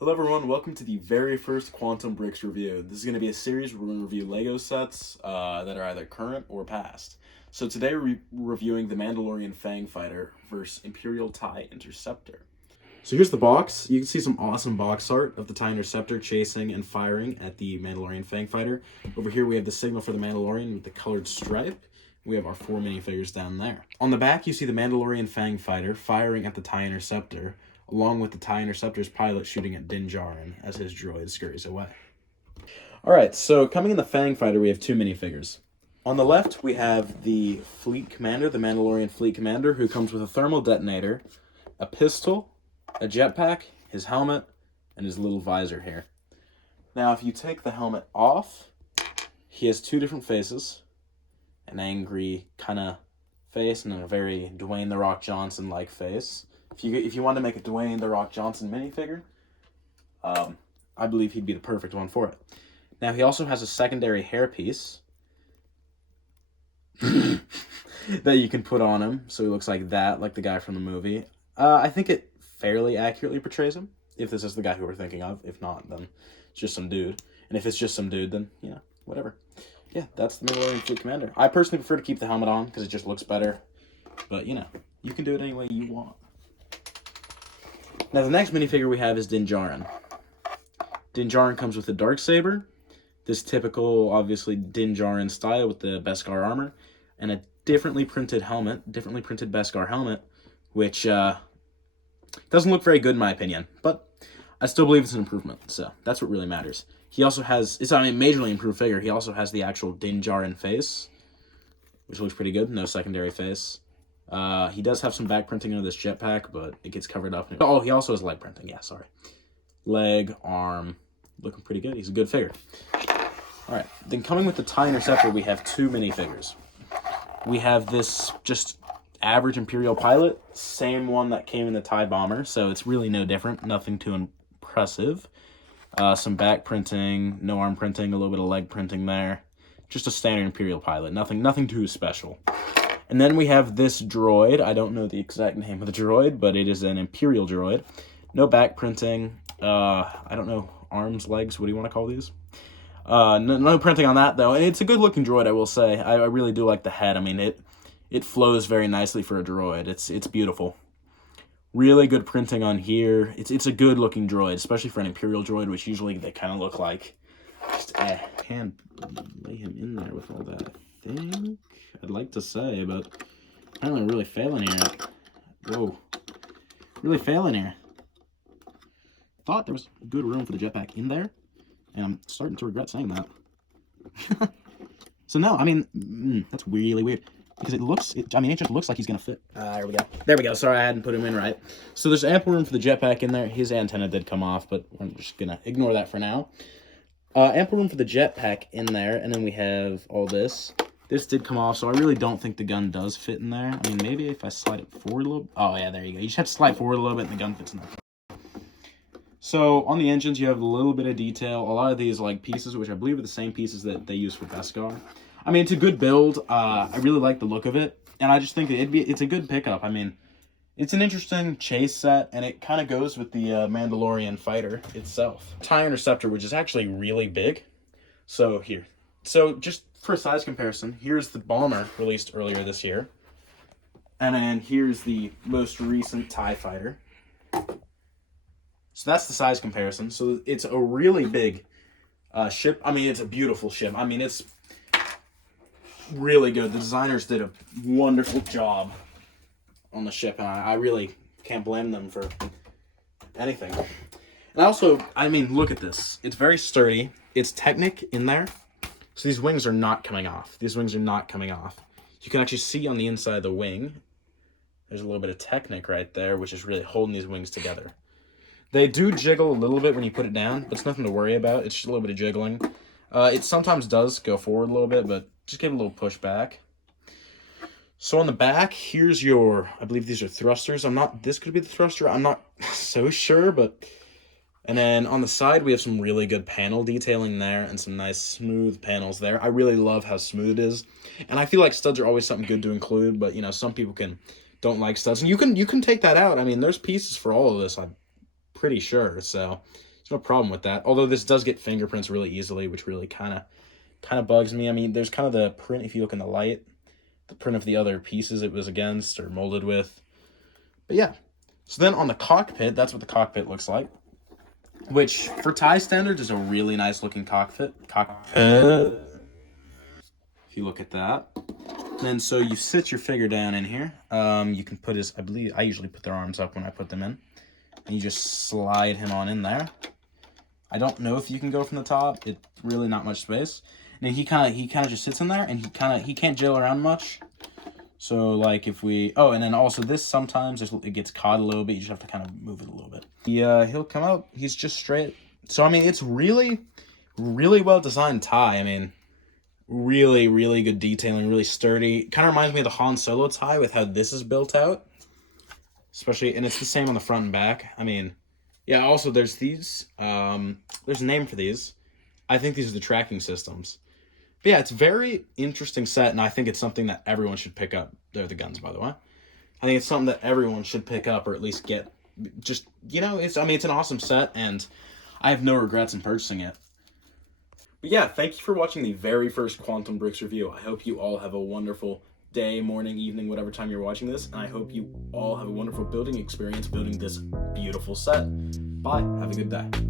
Hello everyone, welcome to the very first Quantum Bricks review. This is going to be a series where we're going to review LEGO sets that are either current or past. So today we're reviewing the Mandalorian Fang Fighter versus Imperial TIE Interceptor. So here's the box. You can see some awesome box art of the TIE Interceptor chasing and firing at the Mandalorian Fang Fighter. Over here we have the signal for the Mandalorian with the colored stripe. We have our 4 minifigures down there. On the back you see the Mandalorian Fang Fighter firing at the TIE Interceptor, along with the TIE Interceptor's pilot shooting at Din Djarin as his droid scurries away. Alright, so coming in the Fang Fighter, we have 2 minifigures. On the left, we have the Fleet Commander, the Mandalorian Fleet Commander, who comes with a thermal detonator, a pistol, a jetpack, his helmet, and his little visor here. Now, if you take the helmet off, he has 2 different faces. An angry kind of face and a very Dwayne The Rock Johnson-like face. If you want to make a Dwayne The Rock Johnson minifigure, I believe he'd be the perfect one for it. Now, he also has a secondary hairpiece that you can put on him, so he looks like that, like the guy from the movie. I think it fairly accurately portrays him, if this is the guy who we're thinking of. If not, then it's just some dude. And if it's just some dude, then, you know, whatever. Yeah, that's the Mandalorian Fleet Commander. I personally prefer to keep the helmet on, because it just looks better. But, you know, you can do it any way you want. Now, the next minifigure we have is Din Djarin. Din Djarin comes with a Darksaber, this typical, obviously, Din Djarin style with the Beskar armor, and a differently printed helmet, differently printed Beskar helmet, which doesn't look very good in my opinion, but I still believe it's an improvement, so that's what really matters. He also has, it's a majorly improved figure, he also has the actual Din Djarin face, which looks pretty good, no secondary face. He does have some back printing under this jetpack, but it gets covered up. Oh, he also has leg printing. Yeah, sorry. Leg, arm, looking pretty good. He's a good figure. All right. Then coming with the TIE Interceptor, we have 2 minifigures. We have this just average Imperial pilot, same one that came in the TIE Bomber, so it's really no different. Nothing too impressive. Some back printing, no arm printing, a little bit of leg printing there. Just a standard Imperial pilot. Nothing too special. And then we have this droid. I don't know the exact name of the droid, but it is an Imperial droid. No back printing. I don't know, arms, legs, what do you want to call these? No printing on that, though. And it's a good-looking droid, I will say. I really do like the head. I mean, it flows very nicely for a droid. It's beautiful. Really good printing on here. It's a good-looking droid, especially for an Imperial droid, which usually they kind of look like. Just, can't lay him in there with all that, I think. I'd like to say, but apparently I'm really failing here. Whoa. Really failing here. Thought there was good room for the jetpack in there, and I'm starting to regret saying that. So no, I mean, that's really weird. Because it just looks like he's going to fit. There we go. There we go. Sorry, I hadn't put him in right. So there's ample room for the jetpack in there. His antenna did come off, but I'm just going to ignore that for now. Ample room for the jetpack in there, and then we have all this. This did come off, so I really don't think the gun does fit in there. I mean, maybe if I slide it forward a little... Oh, yeah, there you go. You just have to slide forward a little bit, and the gun fits in there. So, on the engines, you have a little bit of detail. A lot of these, like, pieces, which I believe are the same pieces that they use for Beskar. I mean, it's a good build. I really like the look of it, and I just think it's a good pickup. I mean, it's an interesting chase set, and it kind of goes with the Mandalorian fighter itself. TIE Interceptor, which is actually really big. So, here. So, just for a size comparison, here's the Bomber released earlier this year. And then here's the most recent TIE Fighter. So that's the size comparison. So it's a really big ship. I mean, it's a beautiful ship. I mean, it's really good. The designers did a wonderful job on the ship, and I really can't blame them for anything. And also, I mean, look at this. It's very sturdy. It's Technic in there. So these wings are not coming off. These wings are not coming off. You can actually see on the inside of the wing, there's a little bit of Technic right there, which is really holding these wings together. They do jiggle a little bit when you put it down, but it's nothing to worry about. It's just a little bit of jiggling. It sometimes does go forward a little bit, but just give it a little push back. So on the back, here's your, I believe these are thrusters. This could be the thruster. I'm not so sure, but... And then on the side, we have some really good panel detailing there and some nice smooth panels there. I really love how smooth it is. And I feel like studs are always something good to include, but, you know, some people don't like studs. And you can take that out. I mean, there's pieces for all of this, I'm pretty sure. So There's no problem with that. Although this does get fingerprints really easily, which really kind of bugs me. I mean, there's kind of the print, if you look in the light, the print of the other pieces it was against or molded with. But yeah. So then on the cockpit, that's what the cockpit looks like. Which, for Thai standards, is a really nice looking cockpit. If you look at that. Then, so you sit your figure down in here. You can put his, I believe, I usually put their arms up when I put them in. And you just slide him on in there. I don't know if you can go from the top. It's really not much space. And then he kind of just sits in there, and he can't jiggle around much. So, like, if we... Oh, and then also this, sometimes it gets caught a little bit. You just have to kind of move it a little bit. He'll come out. He's just straight. So, I mean, it's really, really well-designed tie. I mean, really, really good detailing, really sturdy. Kind of reminds me of the Han Solo tie with how this is built out. Especially... And it's the same on the front and back. I mean... Yeah, also, there's these. There's a name for these. I think these are the tracking systems. But yeah, it's a very interesting set, and I think it's something that everyone should pick up. They're the guns, by the way. I think it's something that everyone should pick up, or at least get. Just, you know, it's an awesome set, and I have no regrets in purchasing it. But yeah, thank you for watching the very first Quantum Bricks review. I hope you all have a wonderful day, morning, evening, whatever time you're watching this, and I hope you all have a wonderful building experience building this beautiful set. Bye. Have a good day.